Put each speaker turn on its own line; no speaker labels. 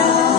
love.